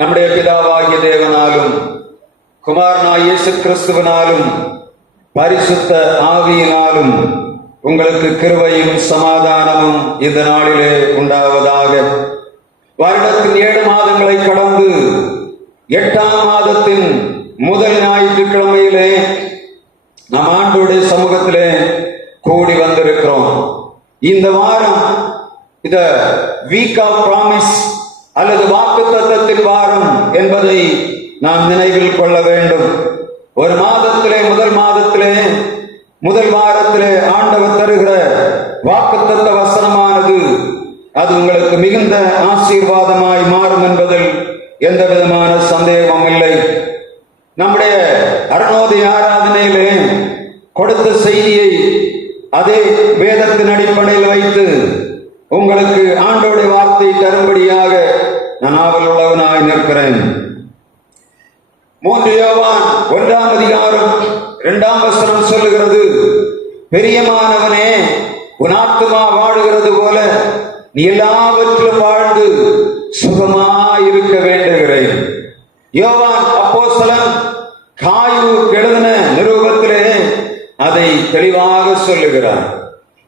நம்முடைய பிதாவாகிய தேவனாலும் குமாரனாய் இயேசு கிறிஸ்துவினாலும் பரிசுத்த ஆவியினாலும் உங்களுக்கு கிருபையும் சமாதானமும் இந்த நாளிலே உண்டாவதாக. வருடத்தின் 7 மாதங்களை கடந்து 8ஆம் மாதத்தின் முதல் ஞாயிற்றுக்கிழமையிலே நம் ஆண்டவருடைய சமூகத்திலே கூடி வந்திருக்கிறோம். இந்த வாரம் இந்த வீக் ஆஃப் பிராமிஸ் அல்லது வாக்குத்தத்தத்தின் வாரம் என்பதை நாம் நினைவில் கொள்ள வேண்டும். ஒரு மாதத்திலே முதல் வாரத்திலே ஆண்டவர் தருகிற வாக்குத்தத்த வசனமானது அது உங்களுக்கு மிகுந்த ஆசீர்வாதமாய் மாறும் என்பதில் எந்த விதமான சந்தேகமும் இல்லை. நம்முடைய அருணோதய ஆராதனையிலே கொடுத்த செய்தியை அதே வேதத்தின் அடிப்படையில் வைத்து உங்களுக்கு ஆண்டவருடைய வார்த்தை தரும்படியாக நான் ஆவல் உள்ளவனாய் நிற்கிறேன். 3 யோவான் 1ஆம் அதிகாரம் 2ஆம் வசனம் சொல்லுகிறது, பெரியமானவனே, உன் ஆத்துமா வாழுகிறது போல நீ எல்லாவற்றிலும் வாழ்ந்து சுகமாயிருக்க வேண்டுகிறேன். யோவான் அப்போஸ்தலன் காயு எழுதின நிருபத்திலே அதை தெளிவாக சொல்லுகிறார்.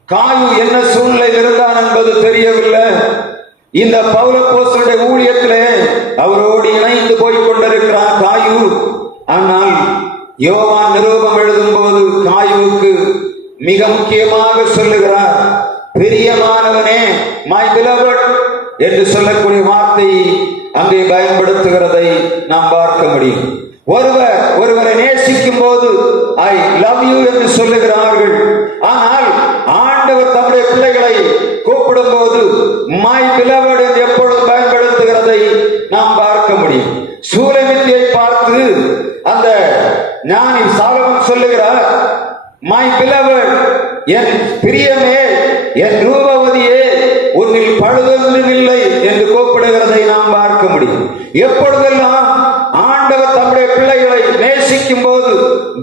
காயு என்ன சூழ்நிலையில் இருந்தான் என்பது தெரியவில்லை. இந்த பவுல் அப்போஸ்தலனுடைய ஊழியத்திலே அவரோடு இணைந்து போய் கொண்டிருக்கிறான் காயு. ஆனால் யோவான் நிருபம் எழுதும் போது காயுவுக்கு மிக முக்கியமாக சொல்லுகிறார், பிரியமானவனே, மை பிலவட் என்று சொல்லக்கூடிய வார்த்தையை அங்கே பயன்படுத்துகிறதை நாம் பார்க்க முடியும். ஒருவரை நேசிக்கும் போது ஐ லவ் யூ என்று சொல்லுகிறார்கள். ஆனால் ஆண்டவர் தம்முடைய பிள்ளைகளை கூப்பிடும் போது மை பிலவட் என்று எப்பொழுது பயன்படுத்துகிறதை நாம் பார்க்க முடியும். சூலமித்தியை பார்த்து அந்த ஞானி சாலமன் சொல்லுகிறார், மை பிலவட், என் பிரியமே, என் ரூபவதியே, உன்னில் பழுதொன்றுமில்லை என்று கூப்பிடுகிறதை நாம் பார்க்க முடியும். எப்பொழுதெல்லாம் ஆண்டவர் தம்முடைய பிள்ளைகளை நேசிக்கும் போது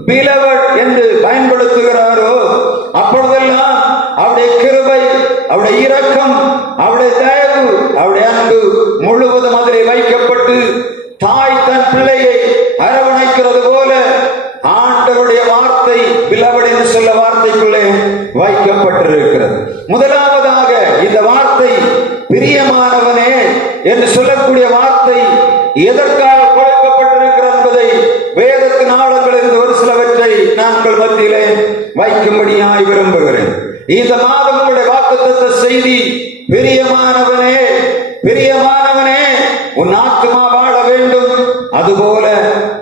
பிலவட் என்று பயன்படுத்துகிறாரோ அப்பொழுதெல்லாம் அவருடைய கிருபை, அவருடைய இரக்கம், அவருடைய தயவு, அவருடைய அன்பு முழுவதும் அதிலே வைக்கப்பட்டு தாய் தன் பிள்ளையை அரவணைக்கிறது போல ஆண்டவருடைய வார்த்தை பிலவட் என்று சொல்ல வார்த்தைக்குள்ளே வைக்கப்பட்டிருக்கிறது. முதலாவதாக இந்த வார்த்தை பிரியமானவனே என்று சொல்லக்கூடிய வார்த்தை எதற்காக கொடுக்கப்பட்டிருக்கிறது என்பதை வேதத்தின் ஆழங்களில் ஒரு சிலவற்றை நாங்கள் மத்தியிலே வைக்கும்படியாய் விரும்புகிறேன். இந்த மாதம் உங்களுடைய வாக்குத்தத்த செய்தி, பிரியமானவனே, பிரியமானவனே, உன் ஆத்துமா வாழ வேண்டும், அதுபோல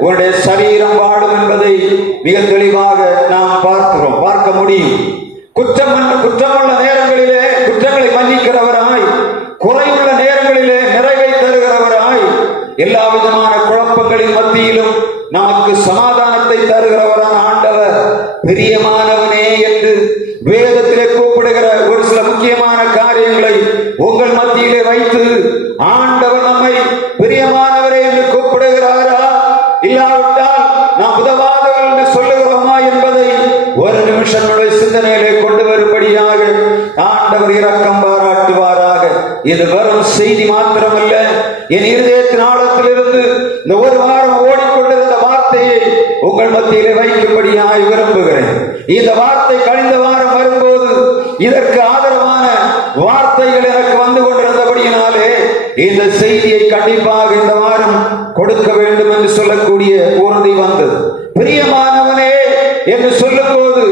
உன்னுடைய சரீரம் வாழும் என்பதை மிக தெளிவாக நாம் பார்க்க முடியும். குற்றமுள்ள நேரங்களிலே குற்றங்களை மன்னிக்கிறவராய், குறைவுள்ள நேரங்களிலே நிறைவை தருகிறவராய், எல்லா விதமான குழப்பங்களின் மத்தியிலும் நமக்கு சமாதானத்தை தருகிறவரான ஆண்டவர் பிரியமானவனே என்று வேதத்திலே கூப்பிடுகிற ஒரு சில முக்கியமான காரியங்களை உங்கள் மத்தியிலே வைத்து ஆண்டவர் நம்மை பிரியமானவரே என்று கூப்பிடுகிறாரா, இல்லாவிட்டால் நாம் உதவாதவர்கள் என்று சொல்லுகிறோமா என்பதை ஒரு நிமிஷம் சிந்தனையிலே கொண்டு வரும்படியாக ஆண்டவர் இரக்கம் பாராட்டுவாராக. இது வெறும் செய்தி மாத்திரமல்ல, என் இருதயத்தின் ஆழத்திலிருந்து இந்த ஒரு வாரம் ஓடிக்கொண்டிருந்த வார்த்தையை உங்கள் மத்தியிலே வைக்கும்படியாய் விரும்புகிறேன். இந்த வார்த்தை கழிந்த வாரம் வரும்போது இதற்கு ஆதரவான வார்த்தைகள் எனக்கு வந்து கொண்டிருந்தபடியினாலே இந்த செய்தியை கண்டிப்பாக இந்த வாரம் கொடுக்க வேண்டும் என்று சொல்லக்கூடிய உறுதி வந்தது. பிரியமானவனே என்று சொல்லும் போது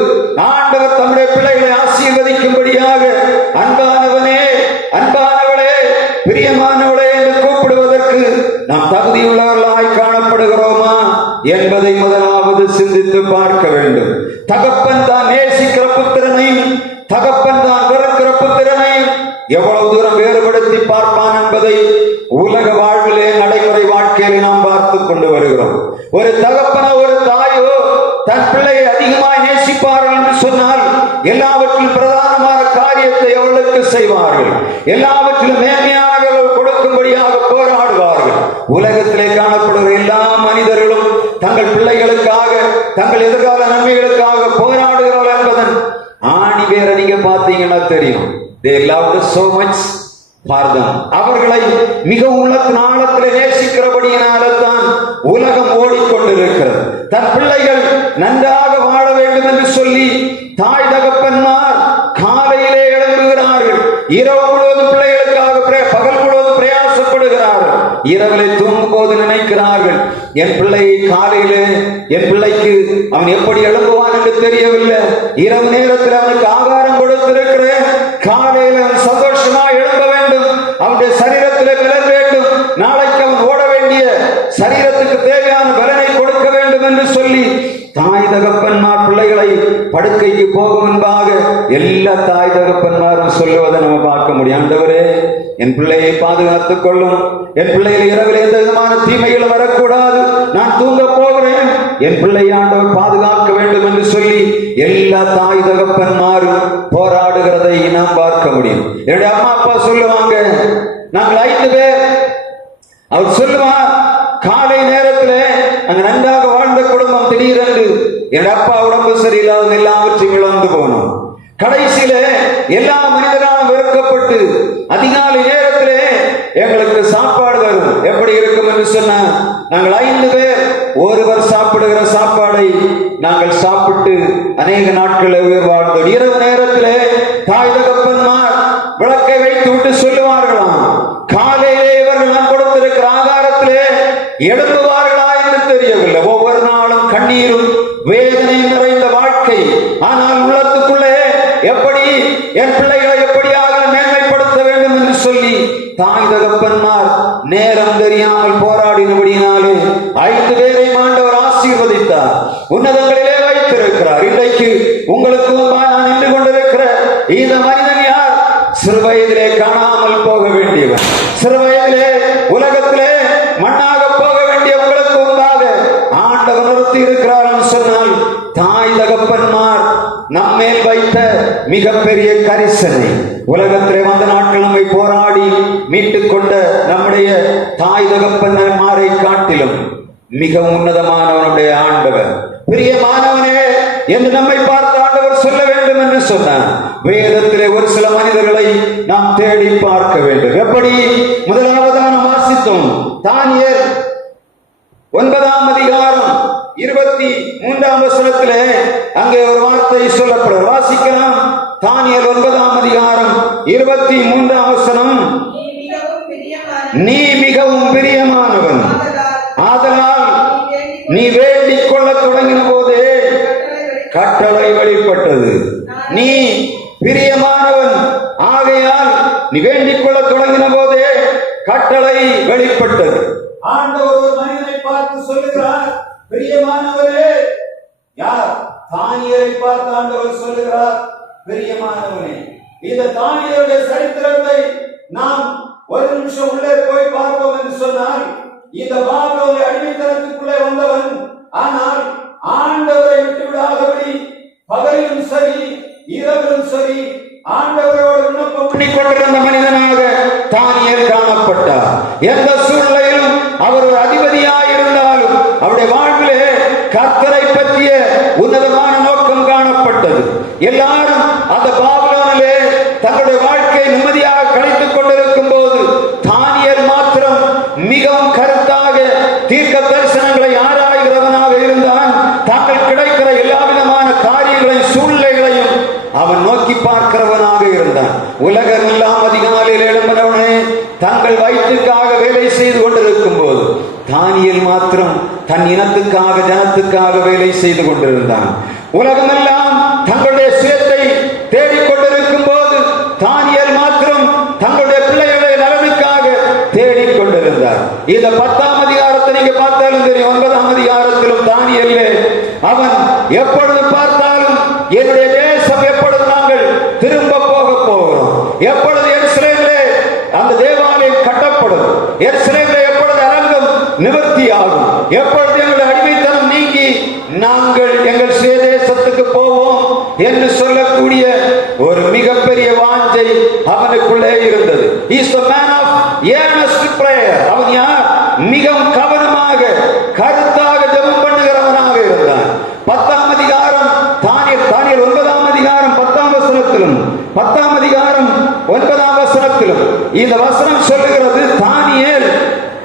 ஆண்டவர் தம்முடைய பிள்ளைகளை ஆசீர்வதிக்கும்படியாக அன்பானவனே, அன்பானவளே, பிரியமானவளே என்று கூப்பிடுவதற்கு நாம் தகுதியுள்ளவர்களாய் காணப்படுகிறோமா என்பதை முதலாவது சிந்தித்து பார்க்க வேண்டும். தகப்பன் தான் நேசிக்கிற புத்திரனையும் தகப்பன் தான் வெறுக்கிற புத்திரனையும் எவ்வளவு தூரம் வேறுபடுத்தி பார்ப்பான் என்பதை உலக வாழ்விலே, நடைமுறை வாழ்க்கையிலே நாம் பார்த்து கொண்டு வருகிறோம். ஒரு தகப்பனோ ஒரு தாயோ தன் பிள்ளையை அதிகமாய் நேசிப்பார்கள் என்று சொன்னால் எல்லாவற்றிலும் பிரதானமான காரியத்தை அவர்களுக்கு செய்வார்கள், எல்லாவற்றிலும் மேன்மையானவர்கள் கொடுக்கும்படியாக போராடுவார்கள். உலகத்திலே காணப்படுகிற எல்லா மனிதர்களும் தங்கள் பிள்ளைகளுக்காக, தங்கள் எதிர்கால நன்மைகளுக்காக போராடுகிறார்கள் என்பதன் ஆணி வேற நீங்க பார்த்தீங்கன்னா தெரியும். They loved so much பார்த்தோம். அவர்களை மிக உள்ளத்தினாலத்தில் நேசிக்கிறபடியினால்தான் உலகம் ஓடிக்கொண்டிருக்கிறது. தன் பிள்ளைகள் நன்றாக வாழ வேண்டும் என்று சொல்லி தாய் தகப்பன்மார் காலையிலே எழும்புகிறார்கள். இரவு முழுவதும் பிள்ளைகளுக்காக பகல் முழுவதும் பிரயாசப்படுகிறார்கள். இரவிலே தூங்கும் போது நினைக்கிறார்கள், என் பிள்ளையை காலையிலே என் பிள்ளைக்கு அவன் எப்படி எழும்புவான் என்று தெரியவில்லை. இரவு நேரத்தில் அவனுக்கு ஆகாரம் கொடுத்திருக்கிறேன். காலையில் அவன் சந்தோஷமா எழும்ப வேண்டும். அவனுடைய சரீரத்திலே பலன் வேண்டும். நாளைக்கு அவன் ஓட வேண்டிய சரீரத்துக்கு தேவையான பலனை கொடுக்க வேண்டும் என்று சொல்லி தாய் தகப்பன்மார் பிள்ளைகளை படுக்கைக்கு போகும் முன்பாக எல்லா தாய் தகப்பன்மாரும் சொல்லுவதை நம்ம பார்க்க முடியும். ஆண்டவரே, என் பிள்ளையை பாதுகாத்துக் கொள்ளும். என் பிள்ளைகள் இரவில் எந்த விதமான தீமைகள் வரக்கூடாது. நான் தூங்க போகிறேன். என் பிள்ளை ஆண்டவர் பாதுகாக்க வேண்டும் என்று சொல்லி எல்லா தாய் தகப்பன்மாரும் போராடுகிறதை நாம் பார்க்க முடியும். என்னுடைய அம்மா அப்பா சொல்லுவாங்க, நாங்கள் 5 பேர். அவர் சொல்லுவார், காலை நேரத்தில் அங்க நன்றாக வாழ்ந்த குடும்பம் திடீரென்று என் அப்பா உடம்பு சரியில்லாத எல்லாவற்றையும் இழந்து போனோம். கடைசியில எல்லா மனிதனாலும் வெறுக்கப்பட்டு அதிகாலை நேரத்திலே எங்களுக்கு சாப்பாடு வரும். எப்படி இருக்கும் என்று சொன்னா, நாங்கள் 5 பேர் ஒருவர் சாப்பிடுகிற சாப்பாடை நாங்கள் சாப்பிட்டு அநேக நாட்கள் உயிர் வாழ்ந்தோம். இரவு நேரத்திலே தாய் தகப்பன்மார் விளக்கை வைத்து விட்டு சொல்லுவார்களாம், காலையிலே இவர்கள் நான் கொடுத்திருக்கிற ஆகாரத்திலே எழும்புவார்களா என்று தெரியவில்லை. ஒவ்வொரு நாளும் கண்ணீரும் வேதனை நிறைந்த வாழ்க்கை. ஆனால் உள்ளத்துக்குள்ளே எப்படி என் பிள்ளைகளை எப்படியாக மேன்மைப்படுத்த வேண்டும் என்று சொல்லி தாய் தகப்பன்மார் நேரம் தெரியாமல் போராடினபடினாலே 5 பேரை ஆண்டவர் ஆசீர்வதித்தார், உன்னதங்களிலே வைத்திருக்கிறார். இன்றைக்கு உங்களுக்கு முன்பாக நான் நின்று கொண்டிருக்கிற இந்த மனிதன் யார்? சிறு வயதிலே காணாமல் போக வேண்டியவன், சிறு வயதிலே உலகத்திலே மண்ணாக போக வேண்டிய உங்களுக்கு முன்பாக ஆண்டவர் நிறுத்தி இருக்கிறார் சொன்னால், தாய் தகப்பன்மார் நம்மேல் வைத்த மிகப்பெரிய கரிசனை. உலகத்திலே வந்த நாட்கள் நம்மை போராடி மீட்டுக் கொண்ட நம்முடைய தாய் தகப்பன்மாரை காட்டிலும் மிக உன்னதமானவனுடைய ஆண்டவர். பிரியமானவனே என்று நம்மை பார்த்து ஆண்டவர் சொல்ல வேண்டும் என்று சொன்னார். வேதத்திலே ஒரு சில மனிதர்களை நாம் தேடி பார்க்க வேண்டும். எப்படி? முதலாவதாக நாம் வாசித்தோம், தானியேல் 9ஆம் அதிகாரம் 23ஆம் வசனத்திலே அங்கே ஒரு வார்த்தை சொல்லப்படுகிறது. வாசிக்கலாம். தானியேல் 9ஆம் அதிகாரம் 23ஆம் வசனம், நீ மிகவும் பிரியமானவன், ஆதலால் நீ வேண்டிக் கொள்ள தொடங்கின போதே கட்டளை வெளிப்பட்டது. நீ பிரியமானவன், ஆகையால் நீ வேண்டிக் கொள்ள தொடங்கின போதே கட்டளை வெளிப்பட்டது. ஆண்டவர் ஒரு மனிதனை பார்த்து சொல்லுகிறார், பிரியமானவரே. யார்? தானியேலை பார்த்து ஆண்டவர் சொல்லுகிறார், பிரியமானவனே. இந்த தானியேலுடைய சரித்திரத்தை நாம் ஒரு நிமிஷம் உள்ளே போய் பார்ப்போம் என்று சொன்னால், இந்த பாபிலோனிய அடிமைத்தனத்துக்குள்ளே வந்தவன், ஆனால் ஆண்டவரை விட்டு விடாதபடி பகலிலும் சரி இரவிலும் சரி ஆண்டவரோடு விண்ணப்பம் பண்ணி கொண்டிருந்த மனிதனாக தானியேல் காணப்பட்டார். எந்த சூழ்நிலையிலும் அவர் ஒரு அதிபதியாயிருந்தாலும் அவருடைய வாழ்விலே கர்த்தரை பற்றிய உன்னதமான நோக்கம் காணப்பட்டது. எல்லாரும் அந்த பாபிலோனிலே தங்களுடைய வாழ்க்கையை நிம்மதியாக கழித்துக் கொண்டிருக்கும் போது தானியேல் மாத்திரம் மிகவும் கருத்தாக தீர்க்க தரிசனங்களை ஆராய்கிறவனாக இருந்தான். தாங்கள் கிடைக்கிற எல்லா விதமான காரியங்களையும் சூழ்நிலைகளையும் அவன் நோக்கி பார்க்கிறவனாக இருந்தான். உலகம் எல்லாம் அதிகாலையில் எழும்பினவனே தங்கள் வயிற்றுக்காக வேலை செய்து கொண்டிருக்கும் போது தானியேல் மாத்திரம் தன் இனத்துக்காக ஜனத்துக்காக வேலை செய்து கொண்டிருந்தான். உலகமெல்லாம் தங்களுடைய சுயத்தை தேடிக்கொண்டிருக்கும் போது தானியேல் மாத்திரம் தங்களுடைய பிள்ளைகளுடைய நலனுக்காக தேடிக்கொண்டிருந்தார். இந்த 10ஆம் அதிகாரத்தை நீங்க பார்த்தாலும் தெரியும். 9ஆம் அதிகாரத்திலும் தானியேலே அவன் எப்பொழுது பார்த்தாலும் என்னுடைய தேசம் எப்பொழுது நாங்கள் திரும்ப போக போகிறோம், எப்பொழுது எருசலேமிலே அந்த தேவாலயம் கட்டப்படும், எருசலேமிலே எப்பொழுது அரங்கம் நிவர்த்தியாகும், எப்பொழுது எங்களுடைய அடிமைத்தனம் நீங்கி நாங்கள் எங்கள் சுயதேசத்துக்கு போவோம் என்று சொல்லக்கூடிய ஒரு மிகப்பெரிய வாஞ்சை அவனுக்குள்ளே இருந்தது. He is the man of earnest prayer. அவன் யார்? மிகவும் கவனமாக கருத்தாக ஜெபம் பண்ணுகிறவனாக இருந்தான். 10ஆம் அதிகாரம் தானியேல் 9ஆம் அதிகாரம் 10ஆம் வசனத்திலும் 10ஆம் அதிகாரம் 9ஆம் வசனத்திலும் இந்த வசனம் சொல்லுகிறது, தானியேல்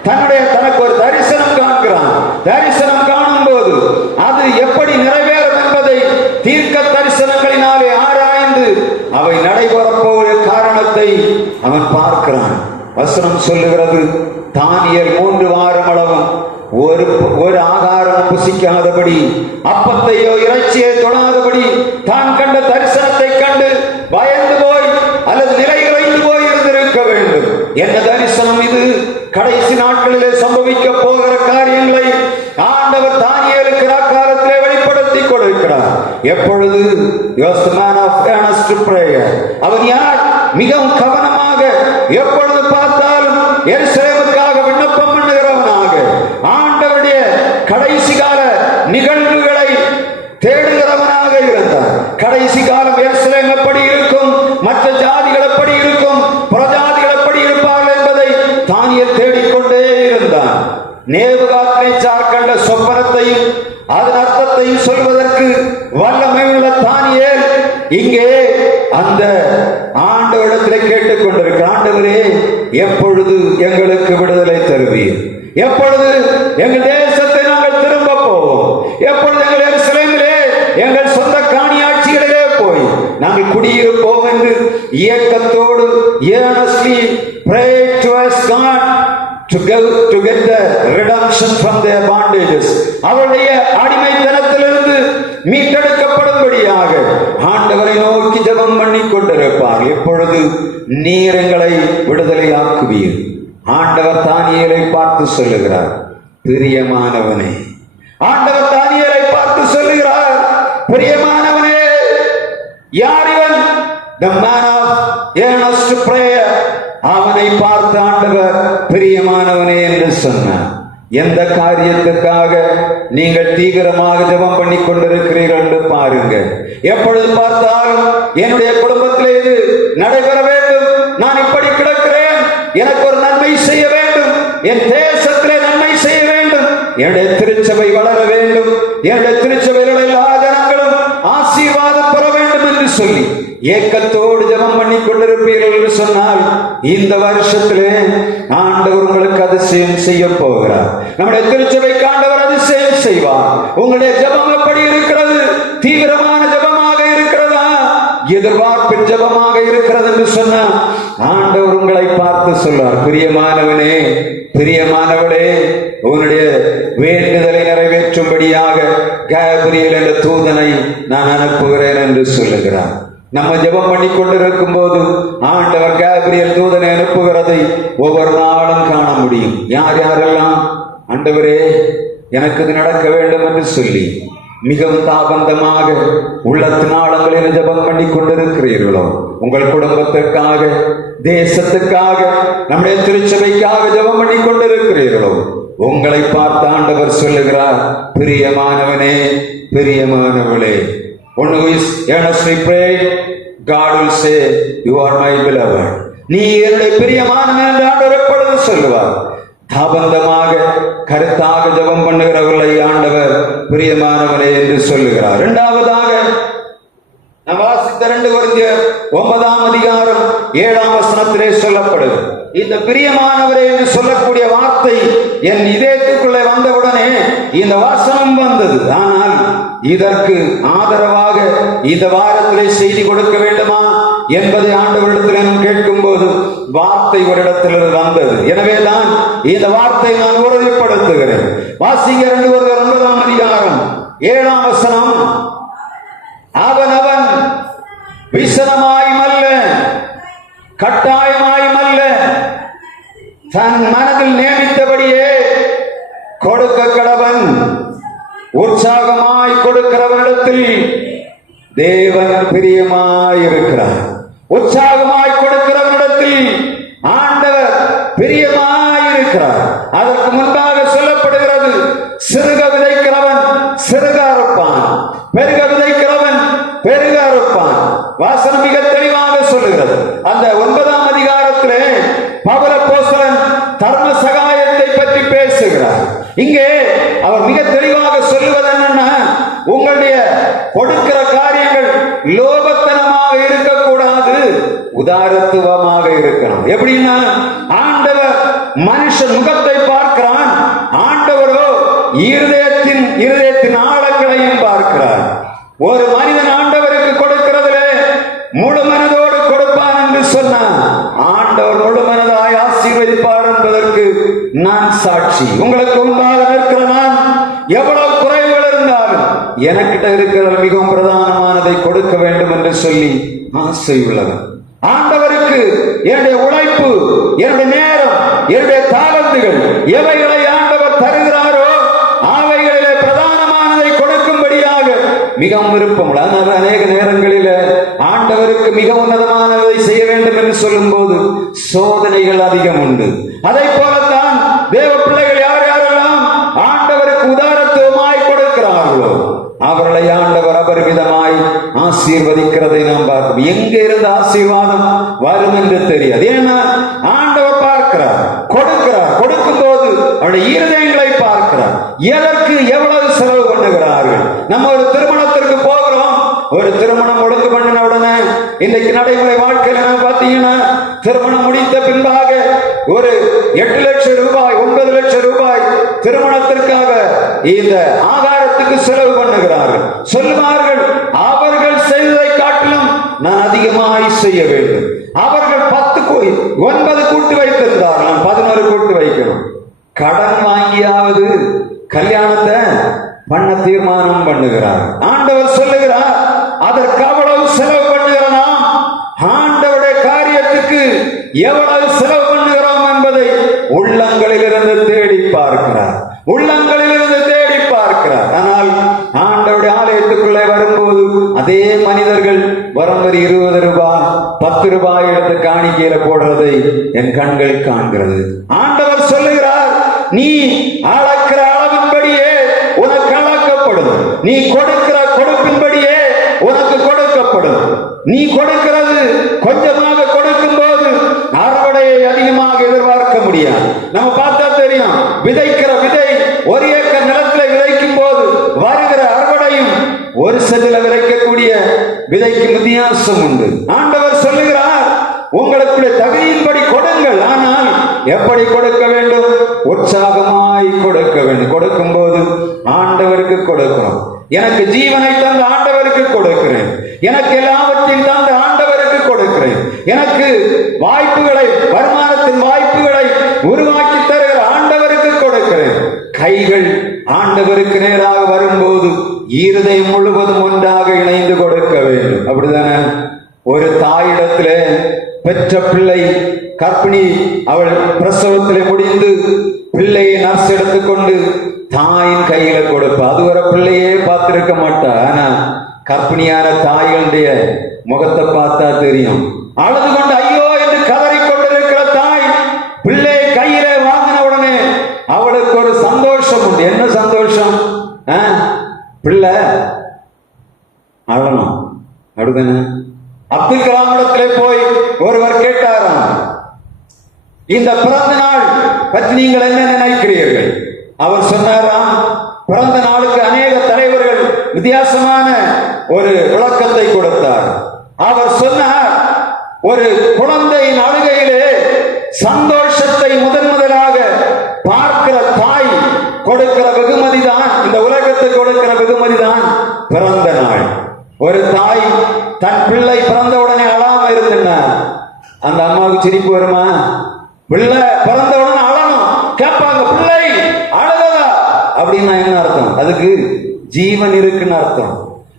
தனக்கு ஒரு தரிசனம் காண்கிறான். தரிசனம் காணும் போது அது எப்படி நிறைவேறும் என்பதை தீர்க்க தரிசனங்களினாலே ஆராய்ந்து அவை நடைபெறப்போகிற காரணத்தை அவன் பார்க்கிறான். வசனம் சொல்லுகிறது, தானியேல் 3 வாரம் அளவும் ஒரு ஆகாரம் புசிக்காதபடி, அப்பத்தையோ இறைச்சியை தொடாதபடி, தான் கண்ட தரிசனத்தை கண்டு பயந்து போய் அல்லது நிலை குலைந்து போய் இருந்திருக்க வேண்டும். என்ன தரிசனம் இது? கடைசி நாட்களிலே சம்பவிக்க போகிற காரியங்களை ஆண்டவர் தானியேலுக்கு காலத்திலே வெளிப்படுத்தி கொடுக்கிறார். எப்பொழுது? அவன் யார்? மிகவும் கவனமாக எப்பொழுது பார்த்தாலும் எருசலேமுக்காக விண்ணப்பம் பண்ணுகிறவனாக, ஆண்டவருடைய கடைசி கால நிகழ்வுகளை தேடுகிறவனாக இருந்தார். கடைசி காலம் எருசலேம் எப்படி இருக்கும், மற்ற ஜாதிகள் எப்படி இருக்கும், புறஜாதிகள் எப்படி இருப்பார்கள் என்பதை தானியேல் தேடிக்கொண்டே இருந்தான். நேபுகாத்நேச்சார் கண்ட சொப்பனத்தையும் அதன் அர்த்தத்தையும் சொல்வதற்கு வல்லமை உள்ள தானியேல் இங்கே அந்த ஆண்டவரிடத்தில் கேட்டுக் கொண்டிருக்க, ஆண்டவரே, எப்பொழுது எங்களுக்கு விடுதலை தருவீர்? எப்பொழுது எங்கள் தேசத்தை நாங்கள் திரும்ப போவோம்? எப்பொழுது எங்கள் எருசலேமிலே எங்கள் சொந்த காணியாட்சிகளிலே போய் நாங்கள் குடியிருப்போம் என்று இயக்கத்தோடு earnestly pray to us God to get the redemption from their bondages, அவருடைய அடிமைத்தனத்திலிருந்து மீட்டெடுக்கப்படும்படியாக ஆண்டவரை நோக்கி ஜெபம் பண்ணி கொண்டிருப்பார். எப்பொழுது நீர் எங்களை விடுதலையாக்குவீர்? ஆண்டவர் தானியேலை பார்த்து சொல்லுகிறார், பிரியமானவனே. ஆண்டவர் தானியேலை பார்த்து சொல்லுகிறார், பிரியமானவனே. யார் இவன்? The man of earnest prayer. அவனை பார்த்து ஆண்டவர் பிரியமானவனே என்று சொன்னார். எந்த காரியத்துக்காக நீங்கள் தீவிரமாக ஜெபம் பண்ணி கொண்டிருக்கிறீர்கள் என்று பாருங்க. எப்பொழுது பார்த்தாலும் என்னுடைய குடும்பத்திலே இது நடைபெற வேண்டும், நான் இப்படி கிடக்கிறேன், எனக்கு ஒரு நன்மை செய்ய வேண்டும், என் தேசத்திலே நன்மை செய்ய வேண்டும், என்னுடைய திருச்சபை வளர வேண்டும், என்னுடைய திருச்சபையில் எல்லா ஜனங்களும் ஆசீர்வாதம் பெற வேண்டும் என்று சொல்லி ஏக்கத்தோடு ஜெபம் பண்ணி கொண்டிருப்பீர்கள் என்று சொன்னால், இந்த வருஷத்திலே ஆண்டவர் உங்களுக்கு அதிசயம் செய்ய போகிறார். நம்முடைய திருச்சபைக்கு ஆண்டவர் அதிசயம் செய்வார். உங்களுடைய ஜெபம் எப்படி இருக்கிறது? தீவிரமான ஜெபமாக இருக்கிறதா? எதிர்பார்ப்பின் ஜெபமாக இருக்கிறது என்று சொன்னால் ஆண்டவர் உங்களை பார்த்து சொல்வார், பிரியமானவனே, பிரியமானவளே, உன்னுடைய வேண்டுதலை நிறைவேற்றும்படியாக கேப்ரியல் என்ற தூதனை நான் அனுப்புகிறேன் என்று சொல்லுகிறார். நம்ம ஜெபம் பண்ணி கொண்டிருக்கும் போது ஆண்டவர் கேப்ரியல் தூதனை அனுப்புகிறதை ஒவ்வொரு நாளும் காண முடியும். யார் யாரெல்லாம் ஆண்டவரே எனக்கு இது நடக்க வேண்டும் என்று சொல்லி மிகவும் தாபந்தமாக உள்ளத்தின் ஆழங்களில் ஜெபம் பண்ணி கொண்டிருக்கிறீர்களோ, உங்கள் குடும்பத்திற்காக, தேசத்துக்காக, நம்முடைய திருச்சபைக்காக ஜெபம் பண்ணி கொண்டிருக்கிறீர்களோ, உங்களை பார்த்து ஆண்டவர் சொல்லுகிறார், பிரியமானவனே, Priyamanavale. One who is earnestly prayed, God will say, you are my beloved. நீ என்னுடைய பிரியமானவன் என்று ஆண்டவர் எப்பொழுது சொல்லுவார். தாபந்தமாக கருத்தாக ஜெபம் பண்ணுகிறவர்களை ஆண்டவர் பிரியமானவனே என்று சொல்லுகிறார். இரண்டாவதாக நாம் வாசித்த 2 கொரிந்தியர் 9ஆம் அதிகாரம் 7ஆம் வசனத்திலே சொல்லப்படுது. இந்த பிரியமானவரே என்று சொல்லக்கூடிய வார்த்தை என் இதயத்துக்குள்ளே வந்தவுடனே இந்த வசனம் வந்தது. ஆனால் இதற்கு ஆதரவாக இந்த வாரத்திலே செய்தி கொடுக்க வேண்டுமா என்பதை ஆண்டவரிடத்தில் நான் கேட்கும் போது வார்த்தை ஒரு இடத்தில் வந்தது. எனவேதான் இந்த வார்த்தை நான் உறுதிப்படுத்துகிறேன். வாசிங்க 2 கொரிந்தியர் 9ஆம் அதிகாரம் 7ஆம் வசனம். அவன் விசனமாயுமல்ல கட்டாயமாயுமல்ல தன் மனதில் நியமித்தபடியே கொடுக்க கடவன். உற்சாகமாய் கொடுக்கிறவனிடத்தில் தேவன் பிரியமாயிருக்கிறார். உற்சாகமாய் கொடுக்கிறவனிடத்தில் ஆண்டவர் பிரியமாயிருக்கிறார். அதற்கு முன்பாக சொல்லப்படுகிறது, சிறுக விதைக்கிறவன் சிறுக அறுப்பான், பெருக விதைக்கிறவன் பெருக அறுப்பான். வாசனம் மிக தெளிவாக சொல்லுகிறது. அந்த 9ஆம் அதிகாரத்திலே பவுல் அப்போஸ்தலன் தர்ம சகாயத்தை பற்றி பேசுகிறார். இங்கே அவர் மிக தெளிவாக சொல்லுவது என்னன்னா, உங்களுடைய கொடுக்கிற காரியங்கள் லோபத்தனமாக இருக்கக்கூடாது, உதாரத்துவமாக இருக்கணும். எப்படின்னா, ஆண்டவர் மனுஷன் முகத்தை பார்க்கிறான், ஆண்டவரோ இருதயத்தின் ஆழங்களையும் பார்க்கிறார். ஒரு மனிதன் ஆண்டவருக்கு கொடுக்கிறதுல முழு மனதோடு கொடுப்பான் என்று சொன்னான். ஆண்டவர் முழு மனதாய் ஆசீர்வதிப்பார் என்பதற்கு நான் சாட்சி. உங்களுக்கு முன்பாக நிற்கிற நான் எவ்வளவு குறைவுகள் இருந்தாலும் எனக்கிட்ட இருக்கிற மிகவும் பிரதானமானதை கொடுக்க வேண்டும் என்று சொல்லி ஆசை உள்ளவன். ஆண்டவருக்கு என்னுடைய உழைப்பு, என்னுடைய நேரம், என்னுடைய தாளந்துகள் எவைகளை ஆண்டவர் தருகிறாரோ அவைகளிலே பிரதானமானதை கொடுக்கும்படியாக மிகவும் விருப்பம். அநேக நேரங்களில் ஆண்டவருக்கு மிக உன்னதமானதை செய்ய வேண்டும் என்று சொல்லும் போது சோதனைகள் அதிகம் உண்டு. அதை போலத்தான் தேவ பிள்ளைகள் யார் யாரெல்லாம் ஆண்டவருக்கு உதாரத்துவமாய் கொடுக்கிறார்களோ அவர்களை ஆண்டவர் அபரிமிதமாய் ஆசீர்வதிக்கிறதை நாம் பார்க்கிறோம். எங்க இருந்து ஆசீர்வாதம் வரும் என்று தெரியாது. ஏன்னா ஆண்டவர் பார்க்கிறார், கொடுக்கிறார். கொடுக்கும் போது அவருடைய இருதயங்களை பார்க்கிறார். எதற்கு எவ்வளவு செலவு பண்ணுகிறார்கள். நம்ம ஒரு திருமணத்திற்கு போகிறோம், ஒரு திருமணம் ஒழுங்கு பண்ணின உடனே இன்றைக்கு நடைமுறை வாழ்க்கையில நம்ம பார்த்தீங்கன்னா திருமணம் முடித்த பின்பாக ஒரு 8 லட்சம் ரூபாய் 9 லட்சம் ரூபாய் திருமணத்திற்காக இந்த ஆகாரத்துக்கு செலவு பண்ணுகிறார்கள். சொல்லுவார்கள், அவர்கள் செய்ததை காட்டிலும் நான் அதிகமாய் செய்ய வேண்டும். அவர்கள் 9 கூட்டு வைத்திருந்தார், நான் 11 கூட்டு வைக்கணும். கடன் வாங்கியாவது கல்யாணத்தை பண்ண தீர்மானம் பண்ணுகிறார். ஆண்டவர் சொல்லுகிறார், அதற்கு அவ்வளவு செலவு பண்ணுகிற நாம் ஆண்டவருடைய காரியத்துக்கு எவ்வளவு செலவு பண்ணுகிறோம் என்பதை உள்ளங்களிலிருந்து தேடி பார்க்கிறார். உள்ளங்களிலிருந்து தேடி பார்க்கிறார். ஆனால் ஆண்டவருடைய ஆலயத்துக்குள்ளே வரும்போது அதே மனிதர்கள் வரம்பரி 20 ரூபாய் 10 ரூபாய் எடுத்து காணிக்கையில போடுறதை என் கண்கள் காண்கிறது. ஆண்டவர் சொல்லுகிறார், நீ அளக்கிற அளவின்படியே உனக்கு அளக்கப்படும், நீ கொடுக்கிற கொடுப்பின்படியே உனக்கு கொடுக்கப்படும். நீ கொடுக்கிறது கொஞ்சமாக கொடுக்கும் போது அறுவடையை அதிகமாக எதிர்பார்க்க முடியாது. நம்ம பார்த்தா தெரியும், விதைக்கிற விதை 1 ஏக்கர் நிலத்தில் விதைக்கும் போது வருகிற அறுவடையும் 1 சென்டில் விதைக்கக்கூடிய விதைக்கு வித்தியாசம் உண்டு. ஆண்டவர் சொல்லுகிறார், உங்களுக்கு தகுதியின்படி கொடுங்கள், ஆனால் எப்படி கொடுக்க வேண்டும்? உற்சாகமாய் கொடுக்க வேண்டும். கொடுக்கும் போது ஆண்டவருக்கு கொடுக்கிறோம். எனக்கு ஜீவனை தந்த ஆண்டவருக்கு கொடுக்கிறேன், எனக்கு எல்லாவற்றையும் தந்த ஆண்டவருக்கு கொடுக்கிறேன், எனக்கு வாய்ப்புகளை, வருமானத்தின் வாய்ப்புகளை உருவாக்கி தருகிற ஆண்டவருக்கு கொடுக்கிறேன். கைகள் ஆண்டவருக்கு நேராக வரும்போது இருதயம் முழுவதும் ஒன்றாக இணைந்து கொடுக்க வேண்டும். அப்படிதானே? ஒரு தாயிடத்திலே பெற்ற பிள்ளை கர்ப்பிணி, அவள் பிரசவத்திலே முடிந்து பிள்ளையை நர்ஸ் எடுத்துக்கொண்டு தாயின் கையில கொடுப்பா. அது ஒரு பிள்ளையே பார்த்திருக்க மாட்டா. ஆனா கர்ப்பிணியான தாய்களுடைய முகத்தை பார்த்தா தெரியும். அழுது கொண்டு ஐயோ என்று கதறி கொண்டிருக்கிற தாய் பிள்ளையை கையில வாங்கின உடனே அவளுக்கு ஒரு சந்தோஷம் உண்டு. என்ன சந்தோஷம்? பிள்ளை அழணும். அப்படிதானே? அப்துல் கலாம் இடத்திலே போய் ஒருவர் கேட்டாராம், இந்த பிறந்த நாள் பற்றி நீங்கள் என்ன நினைக்கிறீர்கள்? அவர் சொன்னாராம், பிறந்த நாளுக்கு அநேக தலைவர்கள் வித்தியாசமான ஒரு விளக்கத்தை கொடுத்தார். அவர் சொன்னார், ஒரு குழந்தையின் அழுகையிலே சந்தோஷத்தை முதலாக பார்க்கிற தாய் கொடுக்கிற வெகுமதி தான், இந்த உலகத்துக்கு கொடுக்கிற வெகுமதி தான் பிறந்த நாள். ஒரு தாய் தன் பிள்ளை பிறந்த உடனே அழாம இருந்தா அந்த அம்மாவுக்கு சிரிப்பு வருமா? பிள்ளை பிறந்த உடனே அழணும் கேட்பாங்க, பிள்ளை அழுதா அப்படின்னா என்ன அர்த்தம்? அதுக்கு ஜீவன் இருக்குன்னு அர்த்தம்.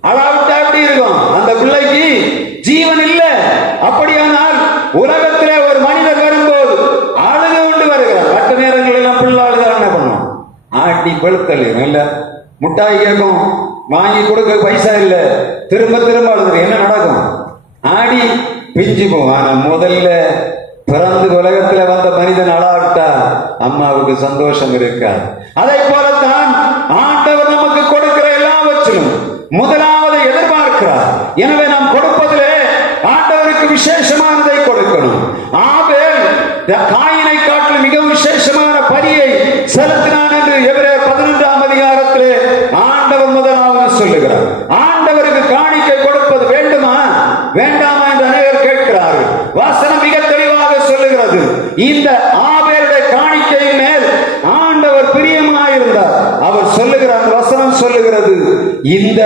அழாவிட்டா எப்படி இருக்கும்? அந்த பிள்ளைக்கு ஜீவன் இல்லை. அப்படியானால் உலகத்திலே ஒரு மனிதர் வரும்போது அழுது கொண்டு வருகிறார். மற்ற நேரங்களெல்லாம் பிள்ளை அழுதா என்ன பண்ணும்? ஆட்டி பெழுத்தல் இல்ல, முட்டாய் கேட்கும், வாங்கி கொடுக்க பைசா இல்ல, திரும்ப அழுது. என்ன நடக்கும்? ஆடி பிஞ்சு போகும். ஆனா முதல்ல பிறந்து உலகத்துல வந்த மனிதன் அழாவிட்டா அம்மாவுக்கு சந்தோஷம் இருக்காது. அதை போலத்தான் ஆண்டவர் நமக்கு கொடுக்கிற எல்லாவற்றிலும் முதலாவது எதிர்பார்க்கிறார். எனவே நாம் கொடுப்பதிலே ஆண்டவருக்கு விசேஷமானதை கொடுக்கணும். ஆபேல் காயினை காட்டில் மிகவும் விசேஷமான பலியை செலுத்தினான் என்று எபிரேயர் 11ஆம் அதிகாரத்திலே ஆண்டவர் முதலாவது சொல்லுகிறார். ஆண்டவருக்கு காணிக்கை கொடுப்பது வேண்டுமா வேண்டாமா என்று அனைவர் கேட்கிறார்கள். வாசனம் மிக தெளிவாக சொல்லுகிறார், அவர் சொல்லுகிற அந்த வசனம் சொல்லுகிறது, இந்த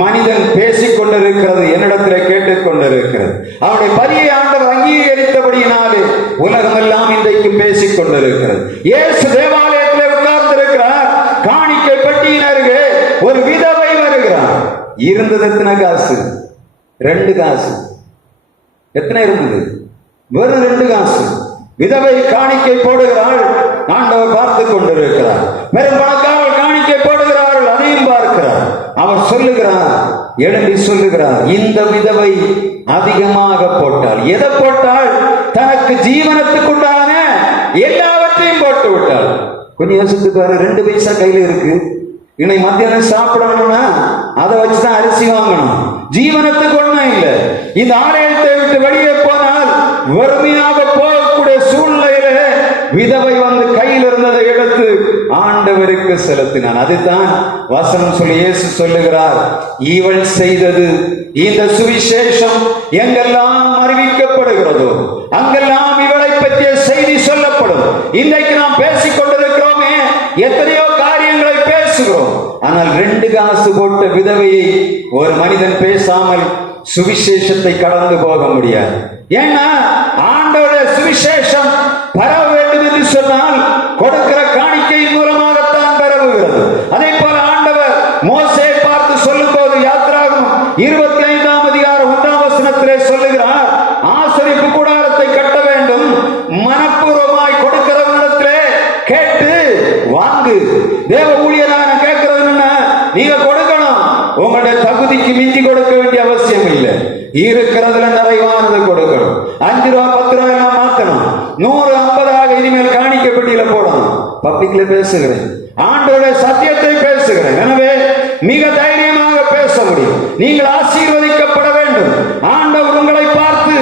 மனிதன் பேசிக் கொண்டிருக்கிறது, என்னிடத்தில் கேட்டுக் கொண்டிருக்கிறது. அவருடைய பரியை ஆண்டவர் அங்கீகரித்தபடியினாலே உலகமெல்லாம் இன்றைக்கு பேசிக் கொண்டிருக்கிறது. இயேசு தேவாலயத்தில் உட்கார்ந்திருக்கிறார். காணிக்கை பெட்டியின் அருகே ஒரு விதவை வருகிறார். இருந்தது எத்தனை காசு? 2 காசு. எத்தனை இருந்தது? வெறும் 2 காசு. விதவை காணிக்கை போடுகிறாள், ஆண்டவர் பார்த்து கொண்டிருக்கிறார். பெரும் பணக்காரர்கள் காணிக்கை போடுகிறார்கள், அதையும் பார்க்கிறார். அவர் சொல்லுகிறார், எழும்பி சொல்லுகிறார், இந்த விதவை அதிகமாக போட்டாள். எதை போட்டாள்? தனக்கு ஜீவனத்துக்குண்டான எல்லாவற்றையும் போட்டு விட்டாள். கொஞ்சம் யோசித்து பாரு, 2 பைசா கையில இருக்கு. இன்னைக்கு மத்தியானம் சாப்பிடணும்னா அதை வச்சுதான் அரிசி வாங்கணும். ஜீவனத்துக்கு ஒண்ணும் இல்லை. இந்த ஆலயத்தை விட்டு வெளியே போனால் வறுமையாக போகக்கூடிய சூழ்நிலையில விதவை வந்து கையில் இருந்ததை எடுத்து ஆண்டவருக்கு செலுத்தினான். அதுதான் வசனம் சொல்லி இயேசு சொல்லுகிறார், இவள் செய்தது, இந்த சுவிசேஷம் எங்கெல்லாம் அறிவிக்கப்படுகிறதோ அங்கெல்லாம் இவளை பற்றிய செய்தி சொல்லப்படும். இன்றைக்கு நாம் பேசிக் கொண்டிருக்கிறோமே, எத்தனையோ காரியங்களை பேசுகிறோம். ஆனால் 2 காசு போட்ட விதவையை ஒரு மனிதன் பேசாமல் சுவிசேஷத்தை கடந்து போக முடியாது. ஏன்னா ஆண்டவருடைய சுவிசேஷம் பரவ வேண்டும் என்று சொன்னால் கொடுக்கிற காணிக்கையின் மூலமாகத்தான் பரவுகிறது. அதே போல ஆண்டவர் மோசேயை பார்த்து சொல்லும் போது யாத்திராகமம் 25ஆம் அதிகாரம் 1ஆம் வசனத்திலே சொல்லுகிறார், ஆசரிப்பு கூடாரத்தை கட்ட வேண்டும், மனப்பூர்வமாய் கொடுக்கிறவனிடத்திலே கேட்டு வாங்கு. தேவ ஊழியரான கேட்கிறது என்ன? நீங்க கொடுக்கணும். உங்களுடைய தகுதிக்கு மிஞ்சி கொடுக்க வேண்டிய அவசியம் இல்லை. இருக்கிறதுல நிறைவானது கொடுக்கணும். 5 ரூபா 10 ரூபாய் எல்லாம் மாத்தணும். 100 50 இனிமேல் காணிக்கை பெட்டியில போடணும். பப்ளிக்ல பேசுகிறேன், ஆண்டவருடைய சத்தியத்தை பேசுகிறேன். எனவே மிக தைரியமாக பேச முடியும். நீங்கள் ஆசீர்வதிக்கப்பட வேண்டும். ஆண்டவர் உங்களை பார்த்து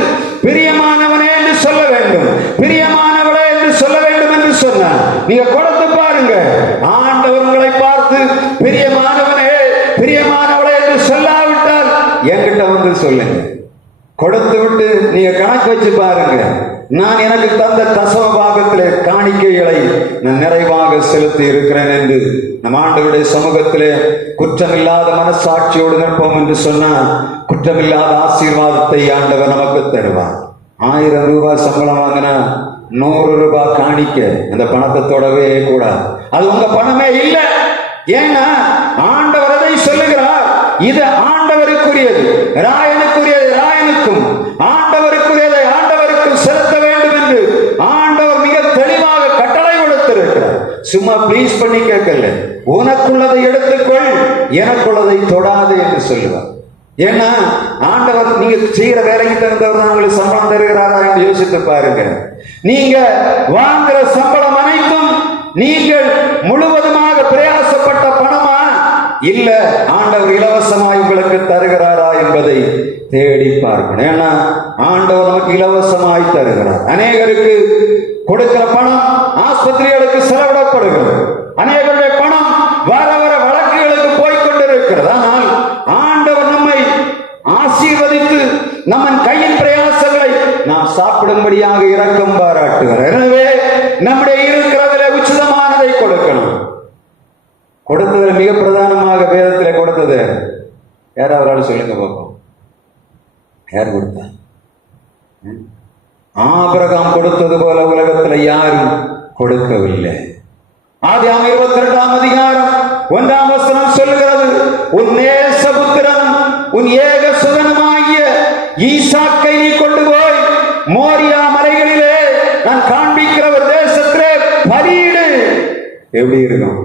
பிரியமானவனே என்று சொல்ல வேண்டும், பிரியமானவளே என்று சொல்ல வேண்டும் என்று சொன்னார். நீங்க கொடுத்து பாருங்க. ஆண்டவர் உங்களை பார்த்து பிரியமானவனே பிரியமானவளே என்று சொல்லாவிட்டால் என்கிட்ட வந்து சொல்லுங்க. கொடுத்து விட்டு நீங்க கணக்கு வச்சு பாருங்க. நான் எனக்கு தந்த தசம பாகத்திலே காணிக்கைகளை நான் நிறைவாக செலுத்தி இருக்கிறேன் என்று நம் ஆண்டவருடைய சமூகத்திலே குற்றமில்லாத மனசாட்சியோடு நிற்போம் என்று சொன்னால் குற்றமில்லாத ஆசீர்வாதத்தை ஆண்டவர் நமக்கு தருவார். 1000 ரூபாய் சம்பளம் வாங்கினா 100 ரூபாய் காணிக்க அந்த பணத்தை தொடவே கூடாது. அது உங்க பணமே இல்லை. ஏன்னா ஆண்டவர் அதை சொல்லுகிறார், இது ஆண்டவருக்குரியது, ராயனுக்குரியது ராயனுக்கும், ஆண்டவருக்குரியதை ஆண்டவருக்கும் செலுத்த வேண்டும் என்று ஆண்டவர் மிக தெளிவாக கட்டளை கொடுத்திருக்கிறார். சும்மா ப்ளீஸ் பண்ணி கேட்கல, உனக்குள்ளதை எடுத்துக்கொள், எனக்குள்ளதை தொடாது என்று சொல்லுவார். ஏன்னா ஆண்டவர் நீங்க செய்யற வேலைக்கு தகுந்தவர் தான் உங்களுக்கு சம்பளம் தருகிறாரா என்று யோசித்து பாருங்க. நீங்க வாங்குற சம்பளம் அனைத்தும் நீங்கள் முழுவதுமாக பிரயாசப்பட்ட பணமா, இல்ல ஆண்டவர் இலவசமாய் உங்களுக்கு தருகிறாரா என்பதை தேடி பார்க்கணும். ஏன்னா ஆண்டவர் நமக்கு இலவசமாய் தருகிறார். அநேகருக்கு கொடுக்கிற பணம் ஆஸ்பத்திரிகளுக்கு செலவிடப்படுகிறது. அநேகருடைய பணம் வர வர வழக்குகளுக்கு போய்கொண்டிருக்கிறது. ஆனால் ஆண்டவர் நம்மை ஆசீர்வதித்து நம்ம கையின் பிரயாசங்களை நாம் சாப்பிடும்படியாக இரக்கம் பாராட்டுகிறார். எனவே நம்முடைய இருக்கிறதுல உச்சிதமானதை கொடுக்கணும். கொடுத்ததில் மிக பிரதானமாக வேதத்தில் கொடுத்தது யாராவது சொல்லுங்க பார்ப்போம். யார் கொடுத்தா? ஆபிரகாம் கொடுத்தது போல உலகத்தில் யாரும் கொடுக்கவில்லை. ஆதியாகமம் 22ஆம் அதிகாரம் 1ஆம் வசனம் சொல்லுகிறது, உன் நேசபுத்திரன் உன் ஏக சுதனமாகிய ஈசாக்கை நீ கொண்டு போய் மோரியா மலைகளிலே நான் காண்பிக்கிற ஒரு தேசத்திலே பலியிடு. எப்படி இருக்கும்?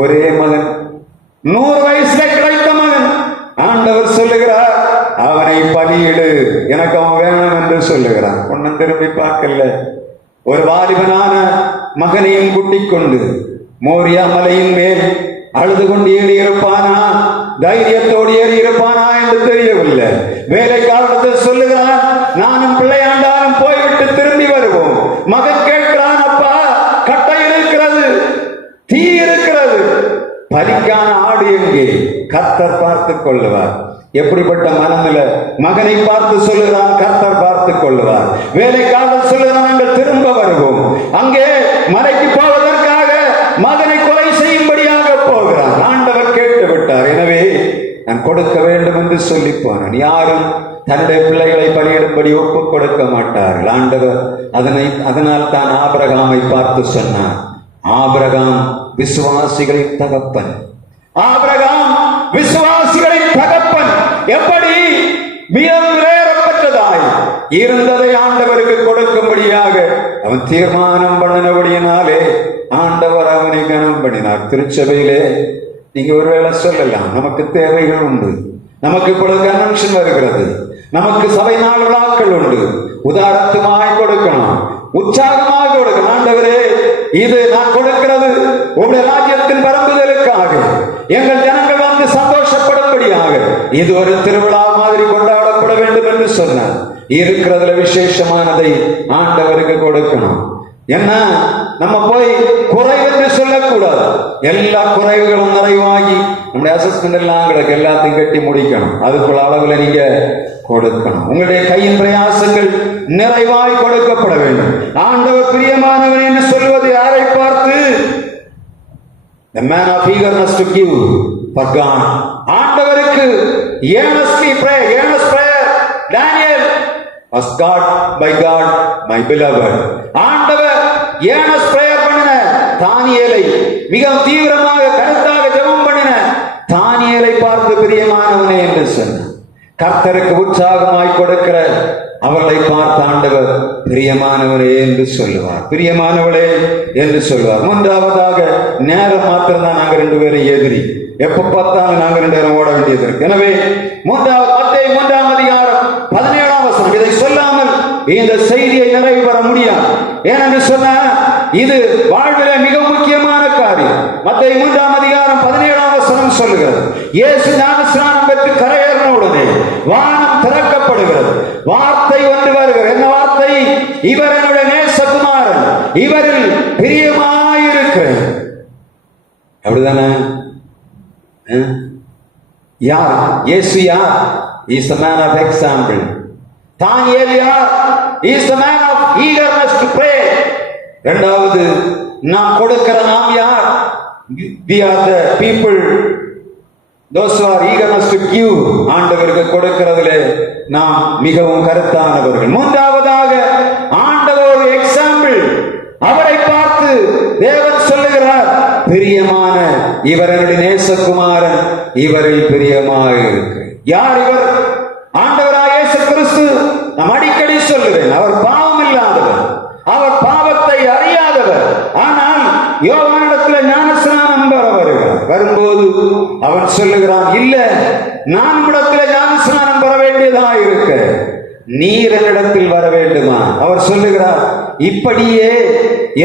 ஒரே மகன், 100 வயசுல கிடைத்த மகன். ஆண்டவர் சொல்லுகிறார், அவனை பலியிடு, எனக்கு அவன் வேணும் என்று சொல்லுகிறான். ஒன்னும் திரும்பி பார்க்கல. ஒரு வாலிபனான மகனையும் கூட்டிக் கொண்டு மோரியா மலையின் மேல் அழுது கொண்டு ஏறி இருப்பானா, தைரியத்தோடு ஏறி இருப்பானா என்று தெரியவில்லை. வேலைக்காரத்தில் சொல்லுகிறான், நானும் பிள்ளையாண்டாலும் போய்விட்டு திரும்பி வருவோம். மகன் கேட்கிறான், அப்பா கட்டை இருக்கிறது, தீ இருக்கிறது, பலிக்கான ஆடு எங்கே? கர்த்தர் பார்த்துக் கொள்ளுவார். எப்படிப்பட்ட மனநிலை! மகனை பார்த்து சொல்லுகிறான், கர்த்தர் பார்த்துக் கொள்ளுவார். வேலைக்காரர் சொல்லுகிறான், நாங்கள் திரும்ப வருவோம். அங்கே மலைக்கு போவதற்காக மகனை கொலை நான் கொடுக்க வேண்டும் என்று சொல்லி போனான். யாரும் தன்னுடைய பிள்ளைகளை பலியிடும்படி ஒப்புக் கொடுக்க மாட்டார்கள். ஆண்டவர் அதனால் தான் ஆபிரகாமை பார்த்து சொன்னார், ஆபிரகாம் விசுவாசிகளின் தகப்பன். ஆபிரகாம் விசுவாசிகளின் தகப்பன். எப்படி விலையேறப்பட்டதாய் இருந்ததை ஆண்டவருக்கு கொடுக்கும்படியாக அவன் தீர்மானம் பண்ணினபடியினாலே ஆண்டவர் அவனை கனம் பண்ணினார். திருச்சபையிலே நீங்க ஒருவேளை சொல்லலாம், நமக்கு தேவைகள் உண்டு, நமக்கு இப்பொழுது கன்வென்ஷன் வருகிறது, நமக்கு சபை நாள் விழாக்கள் உண்டு, உதாரணத்துமாய் கொடுக்கணும், உற்சாகமாக கொடுக்கணும். ஆண்டவரே, இது நான் கொடுக்கிறது உங்களுடைய ராஜ்யத்தின் பரம்புதலுக்காக, எங்கள் ஜனங்கள் வந்து சந்தோஷப்படும்படியாக, இது ஒரு திருவிழா மாதிரி கொண்டாடப்பட வேண்டும் என்று சொன்னார். இருக்கிறதுல விசேஷமானதை ஆண்டவருக்கு கொடுக்கணும். என்ன, நம்ம போய் குறை என்று சொல்லக்கூடாது. எல்லா குறைவுகளும் நிறைவாகி நம்முடைய அசஸ்மெண்ட் எல்லாம் கிடக்கு, எல்லாத்தையும் கட்டி முடிக்கணும். அதுக்குள்ள அளவுல நீங்க கொடுக்கணும். உங்களுடைய கையின் பிரயாசங்கள் நிறைவாய் கொடுக்கப்பட வேண்டும். ஆண்டவர் பிரியமானவன் என்று சொல்வது யாரை பார்த்து? The man of eagerness to give for God. ஆண்டவருக்கு earnestly pray, earnest prayer. Daniel was God, my God, my beloved. ஆண்டவர் earnest prayer பண்ணின தானியேலை, மிக தீவிரமாக கருத்தாக ஜெபம் பண்ணின தானியேலை பார்த்து பிரியமானவனே என்று சொன்னார். கர்த்தருக்கு உற்சாகமாய் கொடுக்கிற அவர்களை பார்த்து ஆண்டவர் பிரியமானவரே என்று சொல்லுவார், பிரியமானவளே என்று சொல்லுவார். மூன்றாவதாக, நேரம் மாத்திரம்தான் நாங்க ரெண்டு பேரும் எதிரி, எப்ப பார்த்தாலும் நாங்க ரெண்டு பேரும் ஓட வேண்டியது இருக்கு. எனவே மத்தேயு 3ஆம் அதிகாரம் 17ஆம் வசனம், இதை சொல்லாமல் இந்த செய்தியை நிறைவு பெற முடியாது. ஏனென்று சொன்ன இது வாழ்விலே மிக முக்கியமான காரியம். மத்தேயு 3ஆம் அதிகாரம் 17ஆம் வசனம் சொல்லுகிறது, இயேசு ஞானஸ்நானம் பெற்று கரையேறின உடனே வானம் திறக்கப்படுகிறது, வார்த்தை ஒன்று வருகிறது. என்ன வார்த்தை? இவர் என்னுடைய நேசகுமாரன், இவரில் பிரியமாயிருக்கிறேன். அப்படிதானே? யார்? இயேசு யார்? He is the man of example. தானியேல் யார்? He is the man of eagerness to pray. இரண்டாவது, நாம் கொடுக்கிற நாம் யார்? We are the people, those who are eagerness to give. ஆண்டவருக்கு கொடுக்கிறதிலே நாம் மிகவும் கருத்தானவர்கள். மூன்றாவதாக, ஆண்டவர் எக்ஸாம்பிள். அவரை பார்த்து தேவன் சொல்லுகிறார், பிரியமான இவர் என்னுடைய நேசகுமாரன், இவரில் பிரியமாக இருக்கு. யார் இவர்? ஆண்டவராகிய இயேசு கிறிஸ்து. நாம் அடிக்கடி சொல்லுவேன், அவர் பாவம் இல்லாதவர், அவர் பாவத்தை அறியாதவர். ஆனால் யோவானிடத்தில் ஞானஸ்நானம் பெற வருகிறார். வரும்போது அவன் சொல்லுகிறான், இல்ல, நான் இடத்தில் ஞானஸ்நானம் பெற வேண்டியதா இருக்க, நீர் என்னிடத்தில் வர வேண்டுமா? அவர் சொல்லுகிறார், இப்படியே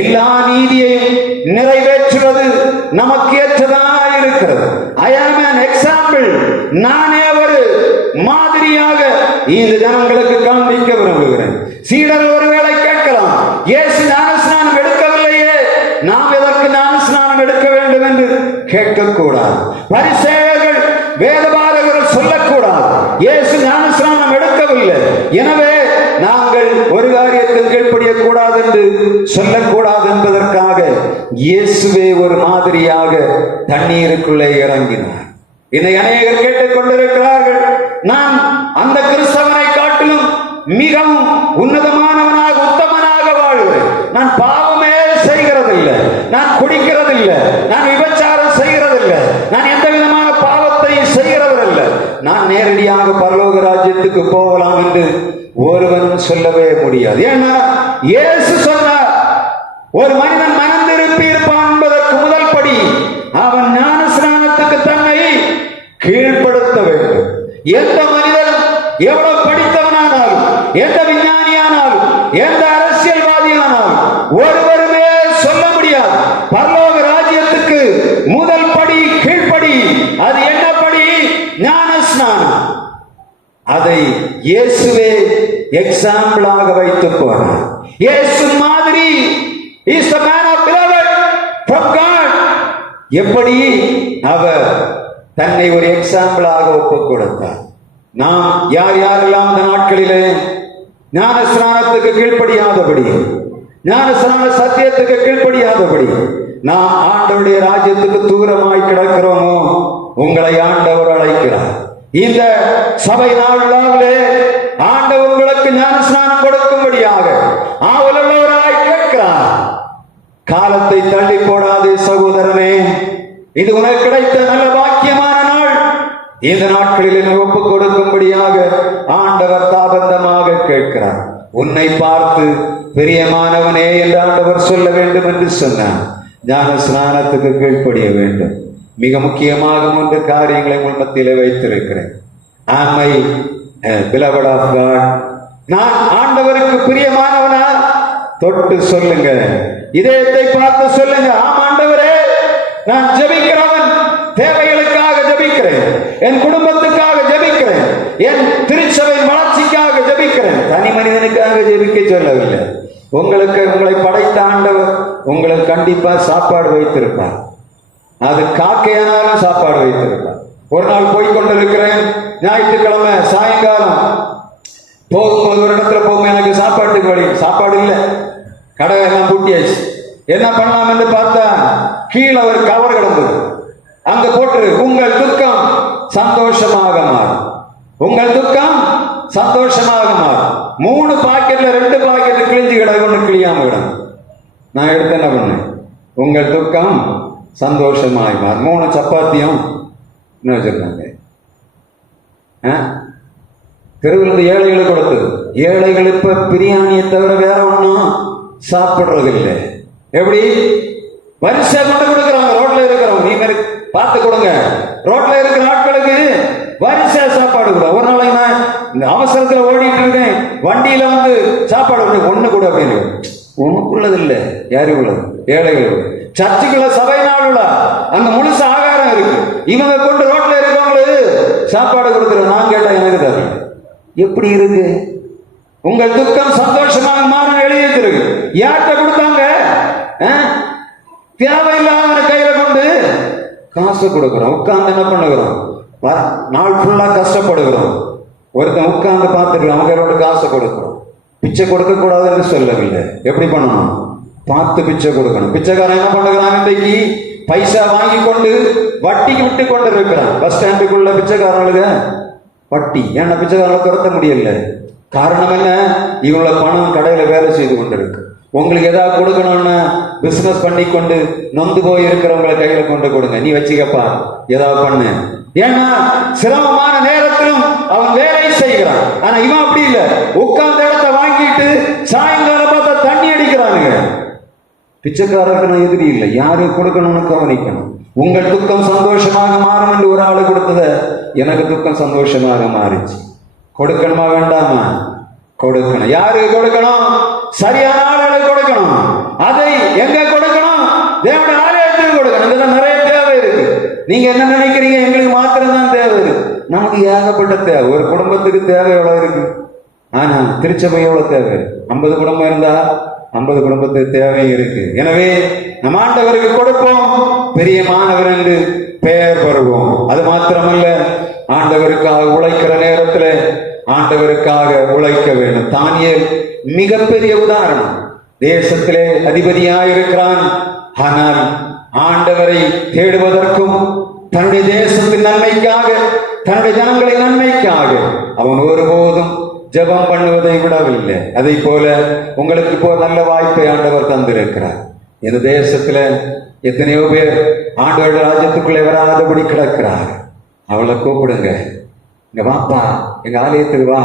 எல்லா நீதியையும் நிறைவேற்றுவது நமக்கு ஏற்றதா இருக்கிறது. I am an example. நானே ஒரு மாதிரியாக இந்த ஜனங்களுக்கு காண்பிக்க விரும்புகிறேன். சீடர்கள் ஒருவேளை கேட்கலாம், இயேசு ஞானஸ்நானம் எடுக்கவில்லையே, நாம் எதற்கு ஞானஸ்நானம் எடுக்க வேண்டும் என்று கேட்கக்கூடாது. பரிசேயர்கள் வேதபாரகர்கள் சொல்லக்கூடாது, இயேசு ஞானஸ்நானம் எடுக்கவில்லை, எனவே நாங்கள் ஒரு காரியத்தில் கீழ்ப்படியக்கூடாது என்று சொல்லக்கூடாது என்பதற்காக இயேசுவே ஒரு மாதிரியாக தண்ணீருக்குள்ளே இறங்கினார். இதை அநேகர் கேட்டுக் கொண்டிருக்கிறார்கள், நான் அந்த கிறிஸ்தவனை காட்டிலும் மிகவும் உன்னதமானவனாக உத்தமனாக வாழ்கிறேன், நான் பாவமே செய்கிறதில்லை, நான் குடிக்கிறதில்லை, நான் விபச்சாரம் செய்கிறதில்லை, நான் எந்த விதமான பாவத்தை செய்கிறவரில்லை, நான் நேரடியாக பரலோக ராஜ்யத்துக்கு போகலாம் என்று ஒருவனும் சொல்லவே முடியாது. ஏன்னா இயேசு சொன்னார், ஒரு மனிதன் மனம் திருப்பி இருப்பான் என்பதற்கு முதல் படி அவன் ஞானஸ்நானத்துக்கு தன்னை கீழ்ப்படுத்த வேண்டும். எந்த மனிதனும் எவ்வளவு படித்தவனானாலும், எந்த விஞ்ஞானியானாலும், எந்த அரசியல்வாதியானாலும் ஒருவருமே சொல்ல முடியாது, பரலோக ராஜ்யத்துக்கு முதல் படி கீழ்ப்படி. அது என்ன படி? ஞானஸ்நானம். அதை இயேசுவே எக்ஸாம்பிளாக வைத்து போனார். இயேசு மாதிரி is the man of beloved from God. எப்படி அவர் தன்னை ஒரு எக்ஸாம்பிளாக ஒப்புக் கொடுத்தார். நாம் யார் யாரெல்லாம் இந்த நாட்களிலே ஞானஸ்நானத்துக்கு கீழ்ப்படியாதபடி, ஞானஸ்நான சத்தியத்துக்கு கீழ்ப்படியாதபடி நாம் ஆண்டவருடைய ராஜ்யத்துக்கு தூரமாய் கிடக்கிறோமோ உங்களை ஆண்டவர் அழைக்கிறார். இந்த சபை நாளிலே ஆண்டவர் உங்களுக்கு ஞானஸ்நானம் கொடுக்கும்படியாக ஆவலுள்ளவராய் கேட்கிறார். காலத்தை தள்ளி போடாதே சகோதரனே, இது உனக்கு கிடைத்த நல்ல பாக்கியமான நாள். இந்த நாட்களில் ஒப்புக் கொடுக்கும்படியாக ஆண்டவர் தாபந்தமாக கேட்கிறார். உன்னை பார்த்து பிரியமானவனே என்று ஆண்டவர் சொல்ல வேண்டும் என்று சொன்னார். ஞான ஸ்நானத்துக்கு கீழ்ப்படிய வேண்டும். மிக முக்கியமாக 3 காரியங்களை உங்கள் மத்தியிலே வைத்திருக்கிறேன். ஆமை beloved of God. நான் ஆண்டவருக்கு பிரியமானவனா? தொட்டு சொல்லுங்க, இதயத்தை பார்த்து சொல்லுங்க. ஆம் ஆண்டவரே, நான் ஜெபிக்கிறவன், தேவைகளுக்காக ஜெபிக்கிறேன், என் குடும்பத்துக்காக ஜெபிக்கிறேன், என் திருச்சபை வளர்ச்சிக்காக ஜெபிக்கிறேன். தனி மனிதனுக்காக ஜெபிக்க சொல்லவில்லை. உங்களுக்கு உங்களை படைத்த ஆண்டவர் உங்களுக்கு கண்டிப்பா சாப்பாடு வைத்திருப்பார். அது காக்கையானாலும் சாப்பாடு வைத்திருப்பார். ஒரு நாள் போய்கொண்டிருக்கிறேன், ஞாயிற்றுக்கிழமை சாயங்காலம் போகும்போது ஒரு இடத்துல போகும், எனக்கு சாப்பாட்டுக்கு வழி, சாப்பாடு இல்லை, கடை எல்லாம் பூட்டியாச்சு. என்ன பண்ணலாம் என்று பார்த்தா கீழே ஒரு கவர் கிடந்தது. அங்க போட்டு உங்கள் துக்கம் சந்தோஷமாக மாறும், உங்கள் துக்கம் சந்தோஷமாக மாறும். 3 பாக்கெட்ல 2 பாக்கெட் கிழிஞ்சு கிடக்கு, ஒன்று கிளியாம கிடக்கு. நான் எடுத்து என்ன பண்ணேன், உங்கள் துக்கம் சந்தோஷமாய் மாறும். 3 சப்பாத்தியும் என்ன வச்சிருந்தாங்க, தெருவிலிருந்து ஏழைகளுக்கு கொடுத்தது. ஏழைகள் இப்ப பிரியாணியை தவிர வேற ஒன்றும் சாப்பிடுறது இல்லை. எப்படி வரிசை கொண்டு கொடுக்குறாங்க. ரோட்ல இருக்கிறவங்க நீங்க பார்த்து கொடுங்க. ரோட்ல இருக்கிற ஆட்களுக்கு வரிசை சாப்பாடு கூட. ஒரு நாளைக்கு நான் இந்த அவசரத்துல ஓடிட்டு இருக்கேன், வண்டியில வந்து சாப்பாடு ஒண்ணு கூட அப்படின்னு உனக்குள்ளது இல்லை, யாரும் உள்ளது, ஏழைகள். சர்ச்சுக்குள்ள சபை நாள் உள்ள அங்க முழுசு ஆகாரம் இருக்கு. இவங்க கொண்டு ரோட்ல இருக்கவங்களுக்கு சாப்பாடு கொடுக்குற நான் கேட்டா எனக்கு தரல. எப்படி இருக்கு? உங்கள் துக்கம் சந்தோஷமாக மாறும் எழுதியிருக்கு. யார்கிட்ட கொடுத்தாங்க? தேவையில்லாத கையில கொண்டு காசு கொடுக்கிறோம். உட்கார்ந்து என்ன பண்ணுகிறோம், நாள் ஃபுல்லா கஷ்டப்படுகிறோம். ஒருத்தன் உட்கார்ந்து பார்த்துட்டு அவங்களோட காசை கொடுக்கிறோம். பிச்சை கொடுக்க கூடாதுன்னு சொல்லவில்லை. எப்படி பண்ணணும், பார்த்து பிச்சை கொடுக்கணும். பிச்சைக்காரன் என்ன பண்ணுகிறான், இன்றைக்கு பைசா வாங்கி கொண்டு வட்டிக்கு விட்டு கொண்டு இருக்கிறான். பஸ் ஸ்டாண்டுக்குள்ள பிச்சைக்காரங்களுக்கு வட்டி. ஏன்னா பிச்சைக்காரங்களை துரத்த முடியல. காரணம் என்ன, இவங்கள பணம் கடையில வேலை செய்து கொண்டு இருக்கு. உங்களுக்கு ஏதாவது கொடுக்கணும்னா பிசினஸ் பண்ணி கொண்டு நொந்து போய் இருக்கிறவங்களை கையில கொண்டு கொடுங்க. நீ வச்சுக்கப்பா, ஏதாவது பண்ணு. ஏன்னா சிரமமான நேரத்திலும் அவன் வேலை செய்கிறான். ஆனா இவன் அப்படி இல்லை, உட்கார்ந்த இடத்த வாங்கிட்டு சாயங்காலம் பார்த்தா தண்ணி அடிக்கிறானுங்க. பிச்சைக்காரருக்கு நான் எதிரி இல்லை, யாரு கொடுக்கணும்னு கவனிக்கணும். உங்கள் துக்கம் சந்தோஷமாக மாறும் என்று ஒரு ஆளு கொடுத்தத எனக்கு துக்கம் சந்தோஷமாக மாறிச்சு. கொடுக்கணுமா வேண்டாமா? கொடுக்கணும். யாருக்கு கொடுக்கணும்? சரியான ஆளுகளுக்கு கொடுக்கணும். அதை எங்க கொடுக்கணும்? தேவனுடைய ஆலயத்துக்கு கொடுக்கணும். இதெல்லாம் நிறைய தேவை இருக்கு. நீங்க என்ன நினைக்கிறீங்க, எங்களுக்கு மாத்திரம் தான் தேவை இருக்கு? நமக்கு ஏகப்பட்ட தேவை. ஒரு குடும்பத்துக்கு தேவை எவ்வளவு இருக்கு. ஆனா திருச்சபை எவ்வளவு தேவை? 50 குடும்பம் இருந்தா 50 குடும்பத்துக்கு தேவை இருக்கு. எனவே நம்ம ஆண்டவருக்கு கொடுப்போம், பெரியமானவர் என்று பெயர் பெறுவோம். அது மாத்திரமல்ல, ஆண்டவருக்காக உழைக்கிற நேரத்தில் ஆண்டவருக்காக உழைக்க வேண்டும். தானியேல் மிகப்பெரிய உதாரணம். தேசத்திலே அதிபதியாயிருக்கிறான். ஆனால் ஆண்டவரை தேடுவதற்கும் தன்னுடைய தேசத்தின் நன்மைக்காக, தன்னுடைய ஜனங்களின் நன்மைக்காக அவன் ஒருபோதும் ஜெபம் பண்ணுவதை விடவில்லை. அதை போல உங்களுக்கு இப்போ நல்ல வாய்ப்பை ஆண்டவர் தந்திருக்கிறார். இந்த தேசத்துல எத்தனையோ பேர் ஆண்டவருடைய ராஜ்யத்துக்குள்ளே வராதபடி கிடக்கிறார். அவளை கூப்பிடுங்க, இங்க வாப்பா, எங்க ஆலயத்துக்கு வா.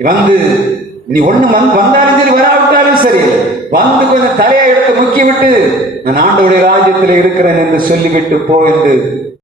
வந்து நீ ஒண்ணு வந்தாலும் சரி, வராவிட்டாலும் சரி, வந்து கொஞ்சம் தலையை எடுத்து முக்கி விட்டு நான் ஆண்டவருடைய ராஜ்யத்தில் இருக்கிறேன் என்று சொல்லிவிட்டு போ என்று